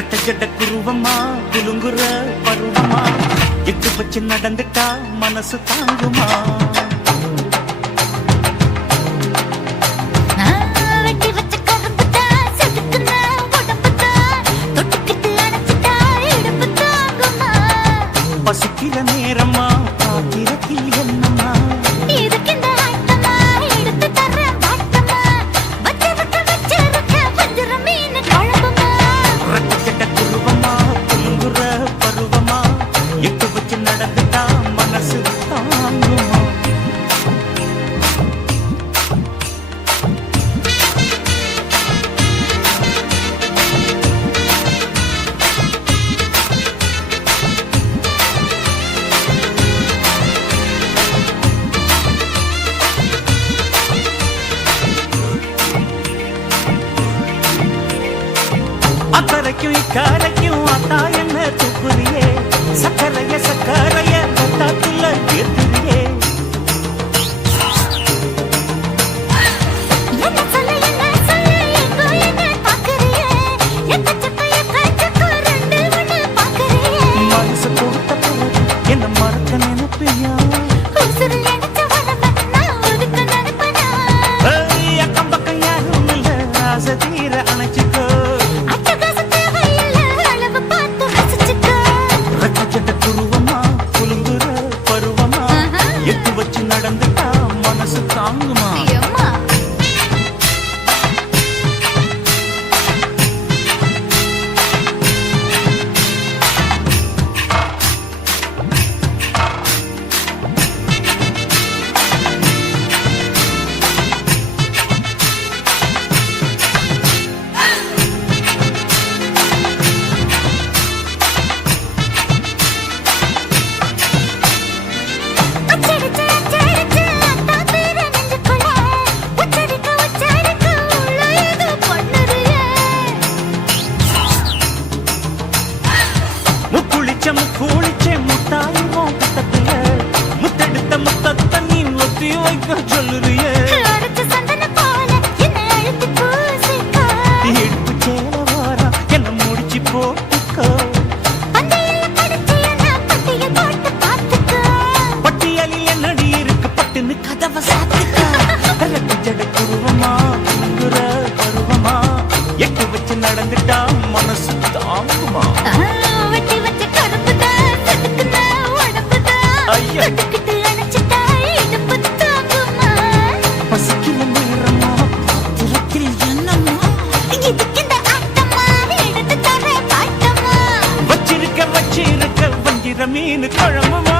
ரெட்ட ஜட குருவமா குலுங்குற பருவமா எட்டு வச்சு நடந்துட்டா மனசு தாங்குமா பசிக்கிற நேரமா காத்திரத்தில் என்னம்மா அக்கறைக்கும் இக்கரைக்கும் அத்தா என்ன தூக்குறியே சக்கரைய சக்கரைய தாத்துல ஏத்துறியே மனசு கொடுத்த பிறகு என்ன மறக்க நினைப்பியா அக்கம் பக்கம் யாரும் இல்ல ஆசை தீர அணைச்சிக்கோ எட்டு வச்சு நடந்துட்டா மனசு தாங்குமா கூலிச்சே முட்டாய் மோகத்துல முத்தெடுத்த முத்தத்தை நீ ஒத்தி வைக்க சொல்லுறியே எடுப்பு சேல வாரா என்ன முடிச்சு போட்டுக்கோ பட்டியலில் என்னடி இருக்கு பட்டுன்னு கதவை சாத்துக்கோ ஜட குருவமா குங்குற பருவமா எட்டு வச்சு நடந்துட்டா மனசு தாங்குமா பசிக்கிற நேரமா திறக்கில் என்னம்மா வச்சிருக்க வஞ்சிர மீன் குழம்புமா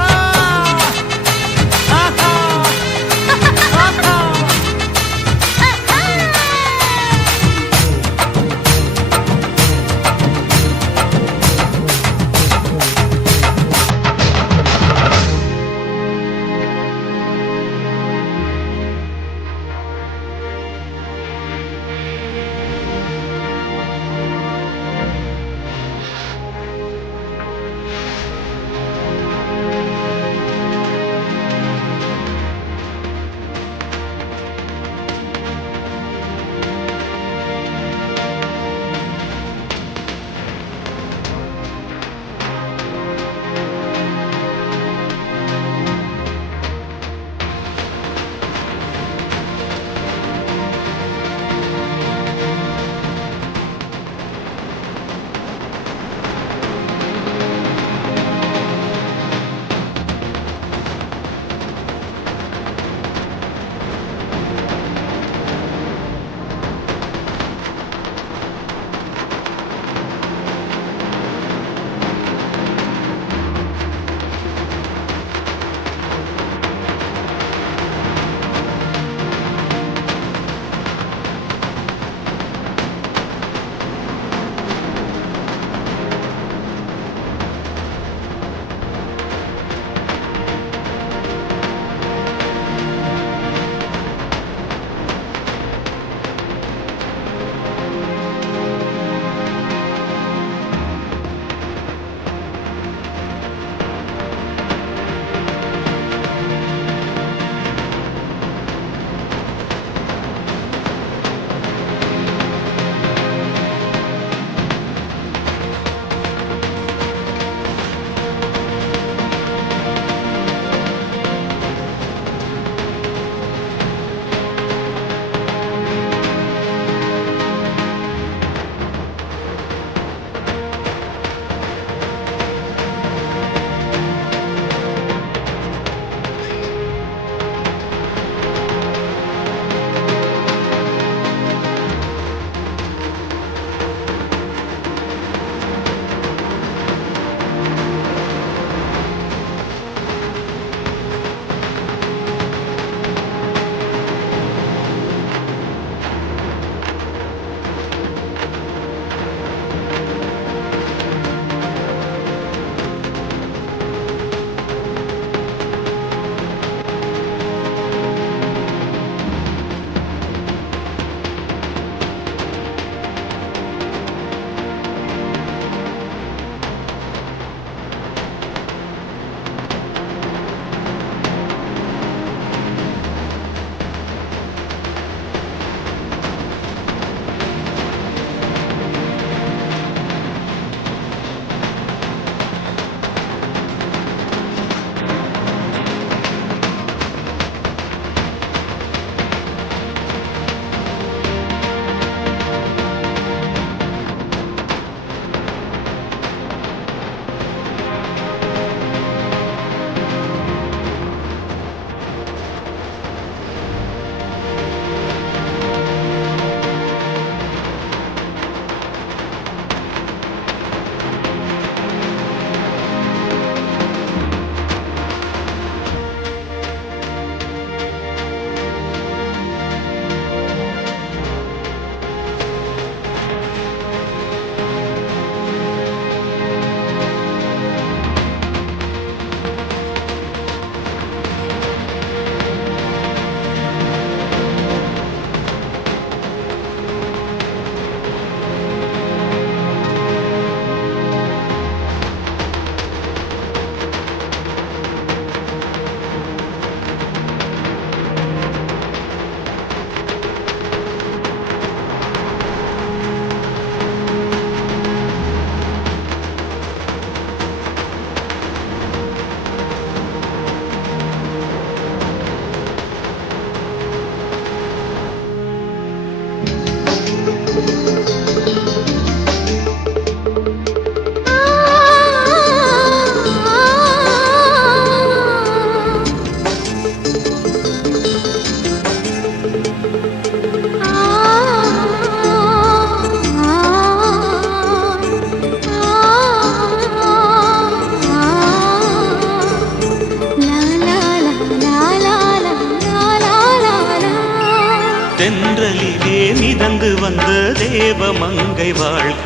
தென்றலிலே மிதந்து வந்த தேவமங்கை வாழ்க,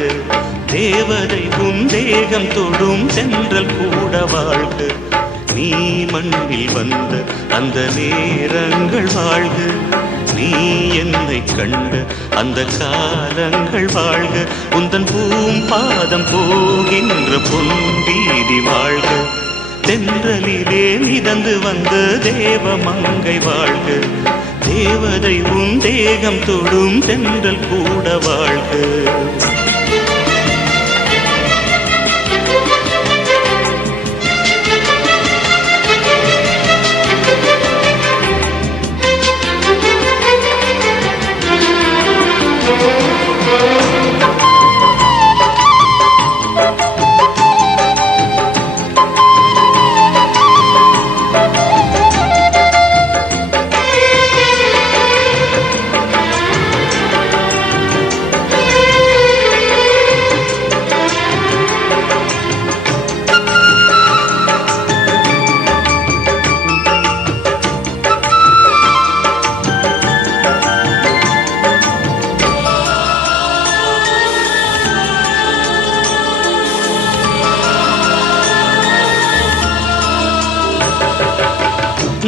தேவதை உன் தேகம் தொடும் தென்றல் கூட வாழ்க. நீ மண்ணில் வந்த அந்த நேரங்கள் வாழ்க, நீ என்னை கண்ட அந்த காலங்கள் வாழ்க. உந்தன் பூம்பாதம் போகின்ற பொன்வீதி வாழ்க, தென்றலிலே மிதந்து வந்த தேவமங்கை வாழ்க, தேவதை உன் தேகம் தொடும் தென்றல் கூட வாழ்க.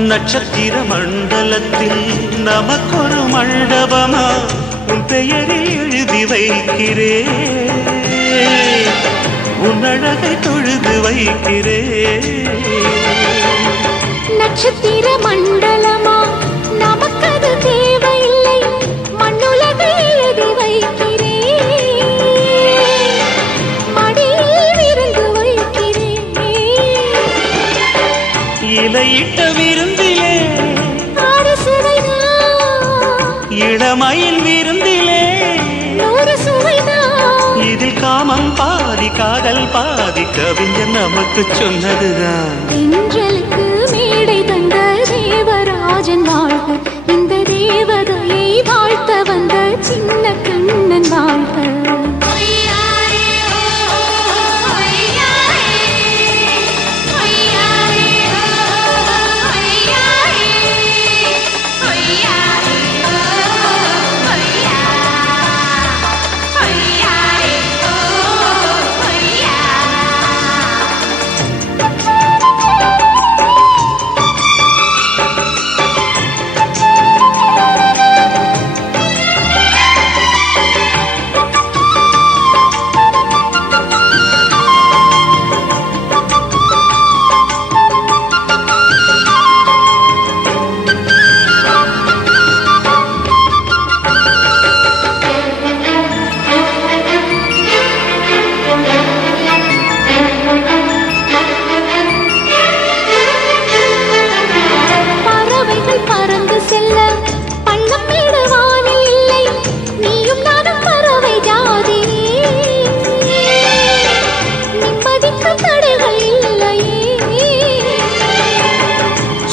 நட்சத்திர மண்டலத்தில் நமக்கொரு மண்டபமா உன் பெயரில் எழுதி வைக்கிறேன், உன் அழகை தொழுது வைக்கிறேன். நட்சத்திர மண்டலமா நமக்கது தேவையில்லை, மண்ணுலகை எழுதி வைக்கிறேன், மடியில் விருந்து வைக்கிறேன். இலையிட்ட விருந்திலே ஆறு சுவைதான், இளமையில் விருந்திலே நூறு சுவைதான். இதில் காமம் பாதி காதல் பாதி கவிஞர் நமக்கு சொன்னதுதான். தென்றலுக்கு மேடை தந்த தேவராஜன் வாழ்க, இந்த தேவதையை வாழ்த்த வந்த சின்ன கண்ணன் வாழ்க.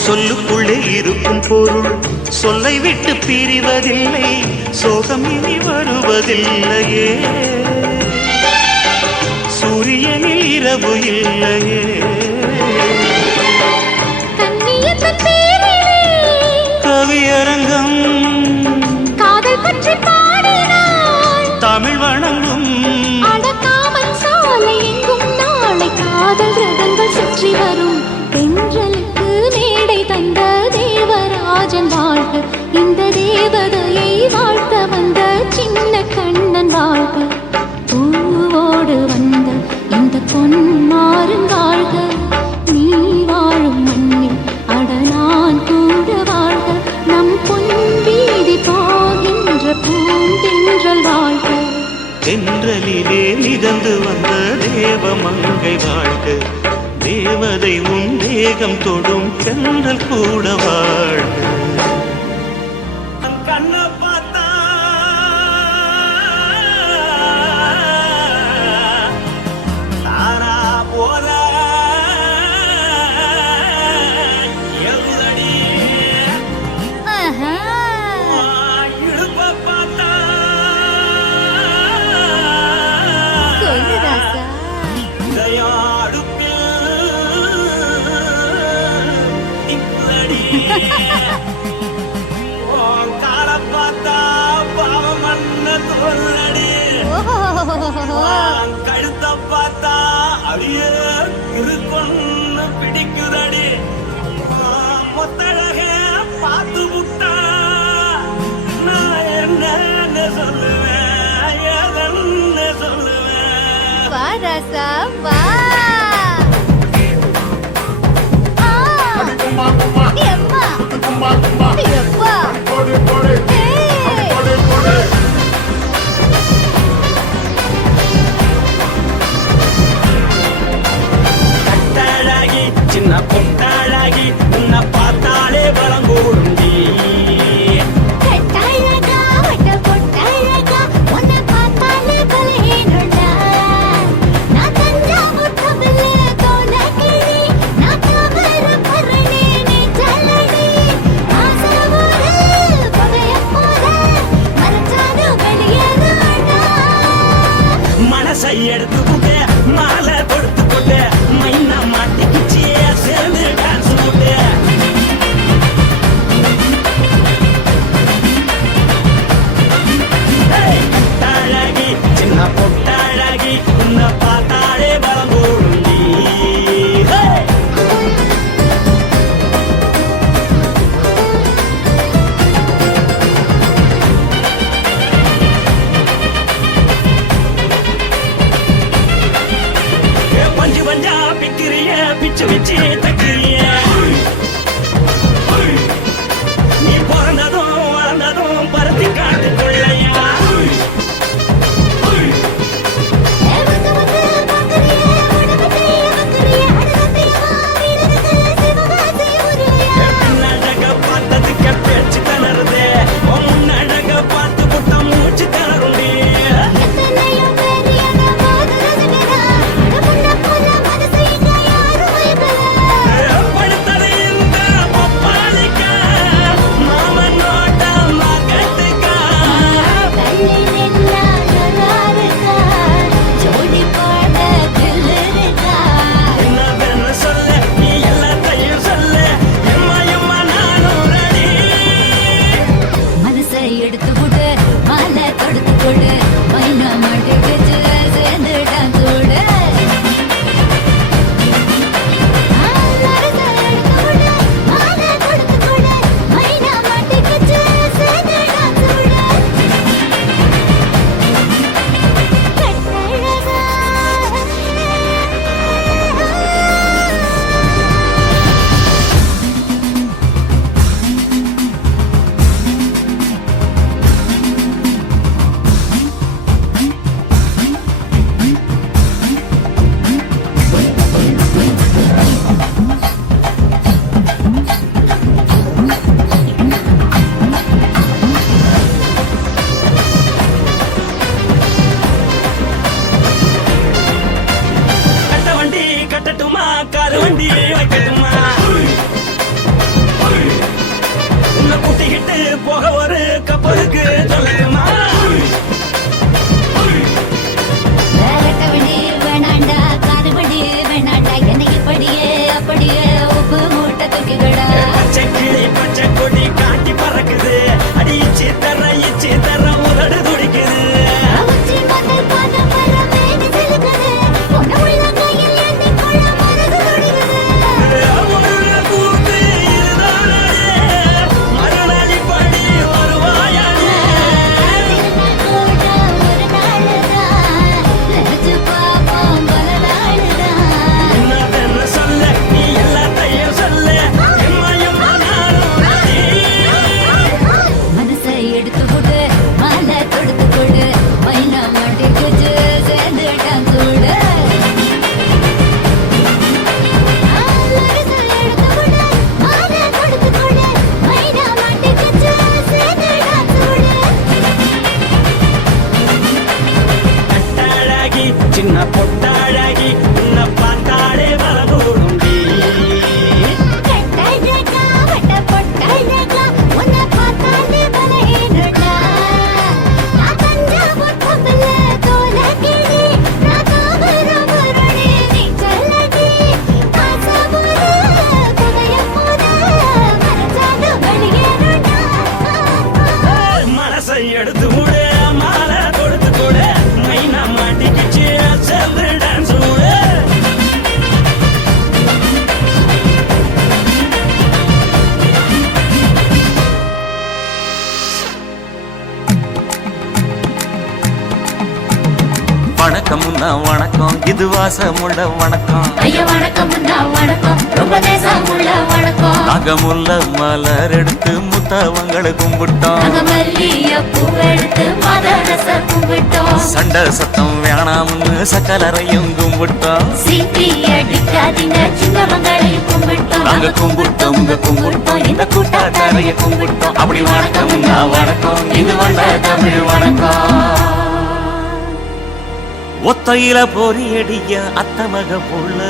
சொல்லுக்குள்ளே இருக்கும் பொருள் சொல்லை விட்டு பிரிவதில்லை, சோகம் இனி வருவதில்லையே, சூரியனில் இரவு இல்லையே. கவியரங்கம் காதல் பற்றி பாடினாள், தமிழ் வணங்கும் அடக்காமன் சாலை எங்கும் நாளை காதல் ரதங்கள் சுற்றி வரும். தென்றலுக்கு மேடை தந்த தேவராஜன் வாழ்க, இந்த தேவதையை வாழ்த்த வந்த சின்ன கண்ணன் வாழ்க. பூவோடு வந்த இந்த பொன்மாறன் வாழ்க, நீ வாழும் மண்ணில் அட நான் கூட வாழ்க. நம் பொன் வீதி போகின்ற பூந்தென்றல் வாழ்க, தென்றலிலே மிதந்து வந்த தேவமங்கை வாழ்க, தேவதை உன் தேகம் தொடும் தென்றல் கூட வாழ்க. கண்ண பார்த்தா தாரா போல எழுதடி, இழுப்ப பார்த்தா தயாடுப்பில் அத பார்த்தா அடியே இருக்குன்னு பிடிக்குதடி மொத்தழக பார்த்து புட்டா நான் என்ன சொல்லுவேன் எதன்னு சொல்லுவேன் வா ராசா வா கும்மா கும்மா எம்மா கும்மா கும்மா எப்பா போடு போடு போடு போடு கட்டாழாகி சின்ன பொட்டாழாகி உன்னை பார்த்தாலே வளங்கூடுண்டி கட்டழகா வட்ட பொட்டழகா உன்னை பார்த்தாலே பலஹீனடா நான் தஞ்சாவூர் கபிலே கோலகிரி நான் கவர பரணி நீ ஜல்லடி ஆசவூரு பகைய போல மரச்சாது வெளியேறாடா மனசை எடுத்து புட்டே மாலை கொடுத்து புட்டே மைனா மாட்டிக்கிச்சியே சேர்ந்து டான்ஸ் புட்டே பொட்டாழகி சின்ன பொட்டாழகி உன்னை பார்த்தாலே வளங்கூடுண்டி பஞ்சு பஞ்சா பிக்கிறிய பிச்சு பிச்சு தக்கிறிய நீ பிறந்ததும் வளர்ந்ததும் பருத்தி காட்டு கொள்ளையா வந்து பாக்கறியே உடம்பே வக்கறியே அடகத்தையா வீரருக்கு சிவகாசி ஊருயா பின்னழக பார்த்ததுக்கு பேச்சு தளருதே முன்னழக பார்த்து புட்ட மூச்சு தளருண்டி எத்தனையோ பேர் என்ன பாதுகாக்கிறா முன்ன போல மனசை இங்க யாரும் வைக்கல படுத்தது இந்த பப்பாளிக்கா மாமன் நோட்ட மகட்டுக்கா கள்ளி நின்னா நல்லாருக்கா ஜோடி பாட தில்லுருக்கா என்னவென்னு சொல்ல நீ எல்லாத்தையும் சொல்ல எம்மா எம்மா நானும் ரெடி மனசை எடுத்து விடு மாலை தொடுத்து கொடு மைனா மாட்டுக்கு சேர்ந்து டான்ஸ் விடு மாலை தொடுத்து கொடு மைனா மாட்டுக்கு சேர்ந்து டான்ஸ் விடு வணக்கம்னா வணக்கம் இது வாசமுள்ள வணக்கம் ஐயா வணக்கம்னா வணக்கம் ரொம்ப தேசமுள்ள வணக்கம் நாங்க முல்ல மலர் எடுத்து முத்தவங்களை கும்பிட்டோம் நாங்க மல்லிய பூவெடுத்து மதரச கும்பிட்டோம் சண்டை சத்தம் வேணாம்னு சக்கலரையும் கும்பிட்டோம் சீட்டி அடிக்காதீங்க சின்னவங்களை கும்பிட்டோம் நாங்க கும்பிட்டோம் இங்க கும்பிட்டோம் இந்த கூட்டாத்தாரைய கும்பிட்டோம் அப்படி வணக்கம்னா வணக்கம் இது வந்த தமிழ் வணக்கம் ஒத்தையில பொறியடிய அத்தமக புள்ள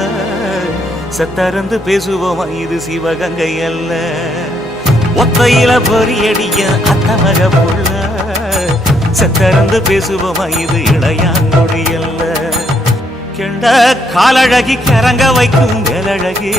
செத்தறந்து பேசுவோமா இது சிவகங்கை அல்ல ஒத்தையில பொறியடிய அத்தமக புள்ள செத்தறந்து பேசுவோமா இது இளையாங்குடி அல்ல கெண்ட காலழகி கிறங்க வைக்கும் மேலழகி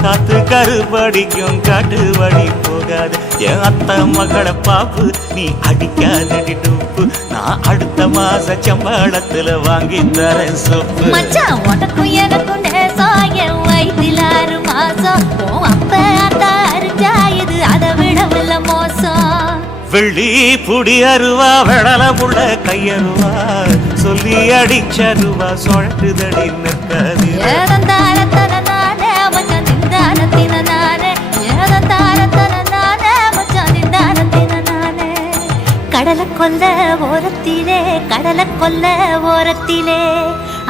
காத்து கருபடிக்கும் காட்டு வழி போகாது என் அத்த மகளை பாப்பு நீ அடிக்காதடி டூப்பு நான் அடுத்த மாச சம்பளத்துல வாங்கி தரேன் சோப்பு மச்சான் உனக்கும் எனக்கும் நேசம் என் வயிற்றில் 6 மாசம் உன் அப்ப அந்த அரிஞ்சாயுது அதை விடவில்லை மோசம் வெள்ளி புடி அருவா வெடல புள்ள கையருவா சொல்லி அடிச்சருவா சொழட்டுதடி நிற்காது ஏதந்தாரத்தன நானே மச்சான் திண்டாரத்தின நானே ஏதந்தாரத்தன நானே மச்சான் திண்டாரத்தின நானே கடலை கொல்ல ஓரத்திலே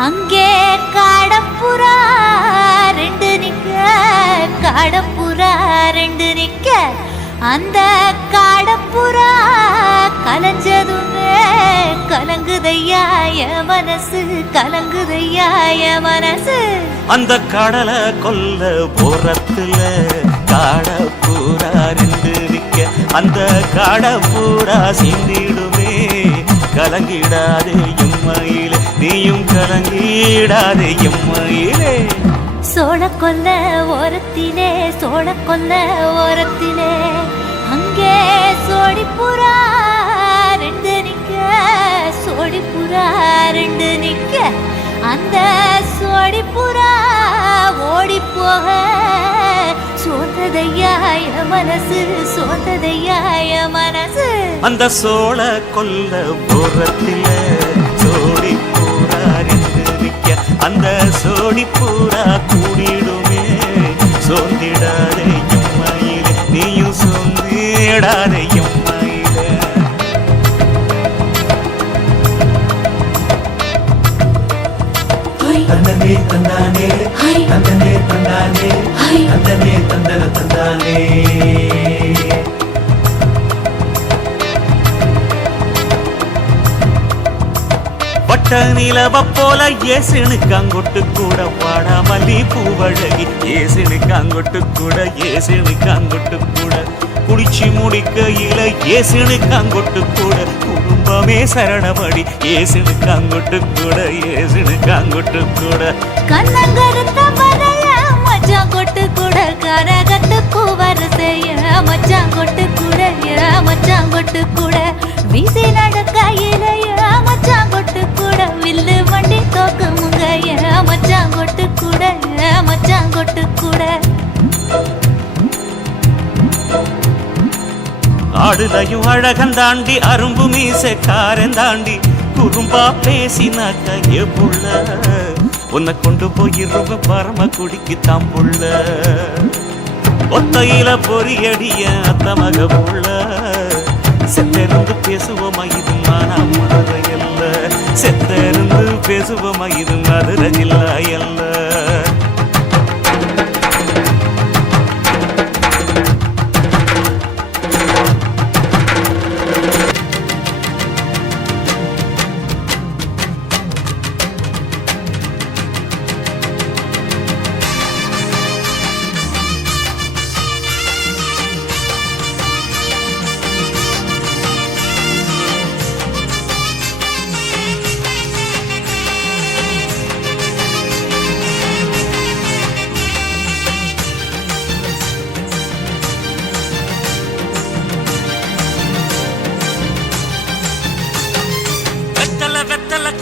அங்கே காடப்புறா 2 நிக்க அந்த காடப்புறா கலஞ்சதுமே கலங்குதையா என் மனசு அந்த கடலை கொல்ல போறத்துல காடப்பூரா ரெண்டு நிக்க அந்த காடப்பூரா சிந்திடுமே கலங்கிடாதே எம்மையிலே நீயும் கலங்கிடாதே எம்மையிலே சோழக்கொல்ல ஓரத்திலே அங்கே சோடிப்புறா 2 நிக்க அந்த சோடிப்புறா ஓடி போக சோர்ந்ததையா என் மனசு அந்த சோழ கொல்ல போறத்தில சோடி பூரா ரெண்டு நிக்க அந்த சோடி பூரா கூடிடுமே சோர்ந்திடாதே எம்மையிலே நீயும் சோர்ந்திடாதே எம்மையிலே தந்தனே தந்தானே தந்தனே தந்தானே தந்தனே தந்தன தந்தானே வட்ட நிலவ போல ஏசுனுக்காங்கொட்டு கூட வாடாமல்லி பூவழகி ஏசுனுக்காங்கொட்டு கூட குடிச்சு முடிக்கையில ஏசுனுக்காங்கொட்டு கூட குடும்பமே சரணமடி ஏசுனுக்காங்கொட்டு கூட கண்ணங்கருத்த பறைய மச்சான் கொட்டு கூட கரகத்து பூவரசைய மச்சான் கொட்டு கூட வீசி நடக்கையில மச்சான் கொட்டு கூட வில்லு வண்டி தோக்குமுங்க மச்சான் கொட்டு கூட ஆடுதையும் அழகன் தாண்டி அரும்பு மீசக்காரன் தாண்டி குறும்பா பேசினாக்க ஏ புள்ள உன்னை கொண்டு போயிருவ பரம குடிக்கு தான் புள்ள ஒத்தையில பொறியடிய அத்தமக புள்ள செத்தெருந்து பேசுவோமா இது மானா மதுரை அல்ல செத்தெருந்து பேசுவோமா இது மதுரை ஜில்லா அல்ல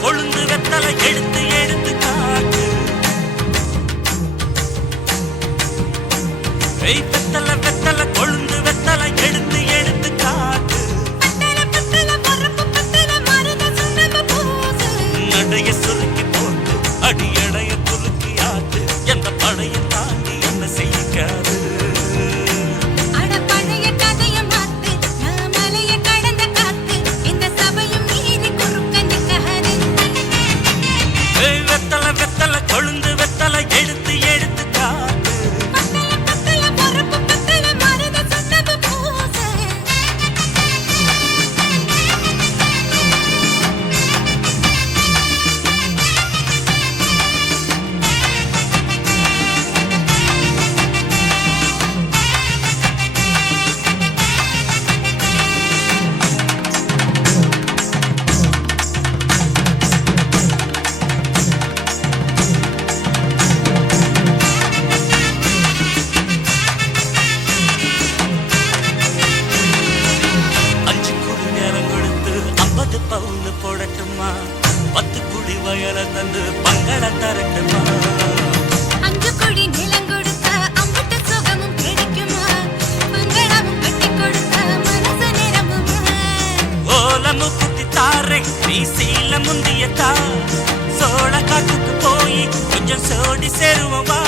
கொழுந்து வெத்தலை எடுத்து எடுத்து காட்டு வெத்தலை வெத்தலை கொழுந்து வெத்தலை எடுத்து எடுத்து காட்டு நடைய 10 பவுன் போடட்டுமா 10 குழி வயல தந்து பங்கள தரட்டுமா 5 கோடி நிலம் கொடுத்தா அம்பட்ட சுகமும் கிடைக்குமா பங்களாவும் கட்டி கொடுத்தா மனசு நிரம்புமா ஓலமு குத்தி தாரே நீ சீல முந்தியத்தா சோழ காட்டுக்கு போய் கொஞ்சம் சோடி சேருவா